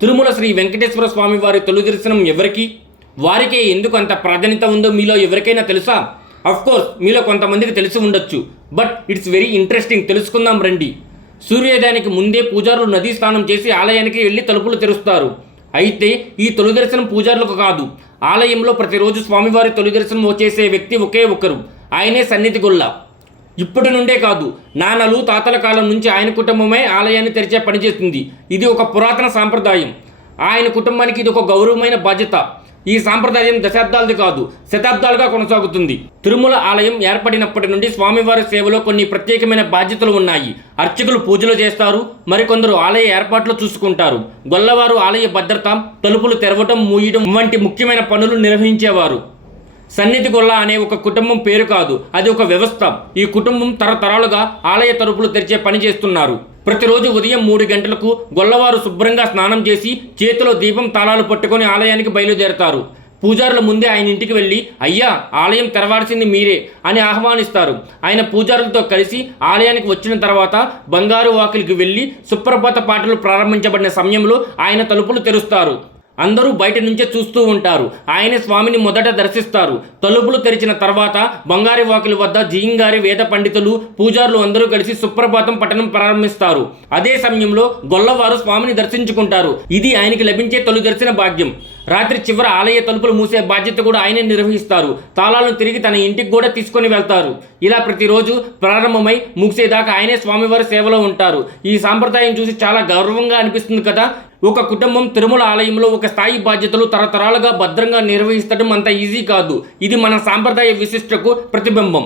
తిరుమల శ్రీ వెంకటేశ్వర స్వామి వారి తొలి దర్శనం ఎవరికి, వారికే ఎందుకు అంత ప్రాధాన్యత ఉందో మీలో ఎవరికైనా తెలుసా? కోర్స్ మీలో కొంతమందికి తెలిసి ఉండొచ్చు, బట్ ఇట్స్ వెరీ ఇంట్రెస్టింగ్. తెలుసుకుందాం రండి. సూర్యోదయానికి ముందే పూజారులు నదీ స్నానం చేసి ఆలయానికి వెళ్ళి తలుపులు తెరుస్తారు. అయితే ఈ తొలి దర్శనం పూజారులకు కాదు, ఆలయంలో ప్రతిరోజు స్వామివారి తొలి దర్శనం చేసే వ్యక్తి ఒకే ఒకరు, ఆయనే సన్నిధి గొల్ల. ఇప్పటి నుండే కాదు, నాన్నలు తాతల కాలం నుంచి ఆయన కుటుంబమే ఆలయాన్ని తెరిచే పనిచేస్తుంది. ఇది ఒక పురాతన సాంప్రదాయం. ఆయన కుటుంబానికి ఇది ఒక గౌరవమైన బాధ్యత. ఈ సాంప్రదాయం దశాబ్దాలది కాదు, శతాబ్దాలుగా కొనసాగుతుంది. తిరుమల ఆలయం ఏర్పడినప్పటి నుండి స్వామివారి సేవలో కొన్ని ప్రత్యేకమైన బాధ్యతలు ఉన్నాయి. అర్చకులు పూజలు చేస్తారు, మరికొందరు ఆలయ ఏర్పాట్లు చూసుకుంటారు. గొల్లవారు ఆలయ భద్రత, తలుపులు తెరవటం, మూయడం వంటి ముఖ్యమైన పనులు నిర్వహించేవారు. సన్నిధి గొల్ల అనే ఒక కుటుంబం పేరు కాదు, అది ఒక వ్యవస్థ. ఈ కుటుంబం తరతరాలుగా ఆలయ తలుపులు తెరిచే పని చేస్తున్నారు. ప్రతిరోజు ఉదయం 3 గంటలకు గొల్లవారు శుభ్రంగా స్నానం చేసి చేతిలో దీపం తాళాలు పట్టుకొని ఆలయానికి బయలుదేరతారు. పూజారుల ముందే ఆయన ఇంటికి వెళ్ళి, అయ్యా ఆలయం తెరవాల్సింది మీరే అని ఆహ్వానిస్తారు. ఆయన పూజారులతో కలిసి ఆలయానికి వచ్చిన తర్వాత బంగారు వాకిలికి వెళ్ళి సుప్రభాత పాటలు ప్రారంభించబడిన సమయంలో ఆయన తలుపులు తెరుస్తారు. అందరూ బయట నుంచే చూస్తూ ఉంటారు. ఆయనే స్వామిని మొదట దర్శిస్తారు. తలుపులు తెరిచిన తర్వాత బంగారి వాకిలి వద్ద జీయింగారి వేద పండితులు, పూజారులు అందరూ కలిసి సుప్రభాతం పఠనం ప్రారంభిస్తారు. అదే సమయంలో గొల్లవారు స్వామిని దర్శించుకుంటారు. ఇది ఆయనకి లభించే తొలి దర్శన భాగ్యం. రాత్రి చివర ఆలయ తలుపులు మూసే బాధ్యత కూడా ఆయనే నిర్వహిస్తారు. తాళాలను తిరిగి తన ఇంటికి కూడా తీసుకొని వెళ్తారు. ఇలా ప్రతిరోజు ప్రారంభమై ముగిసేదాకా ఆయనే స్వామివారి సేవలో ఉంటారు. ఈ సాంప్రదాయం చూసి చాలా గౌరవంగా అనిపిస్తుంది కదా. ఒక కుటుంబం తిరుమల ఆలయంలో ఒక స్థాయి బాధ్యతలు తరతరాలుగా భద్రంగా నిర్వహిస్తడం అంత ఈజీ కాదు. ఇది మన సాంప్రదాయ విశిష్టకు ప్రతిబింబం.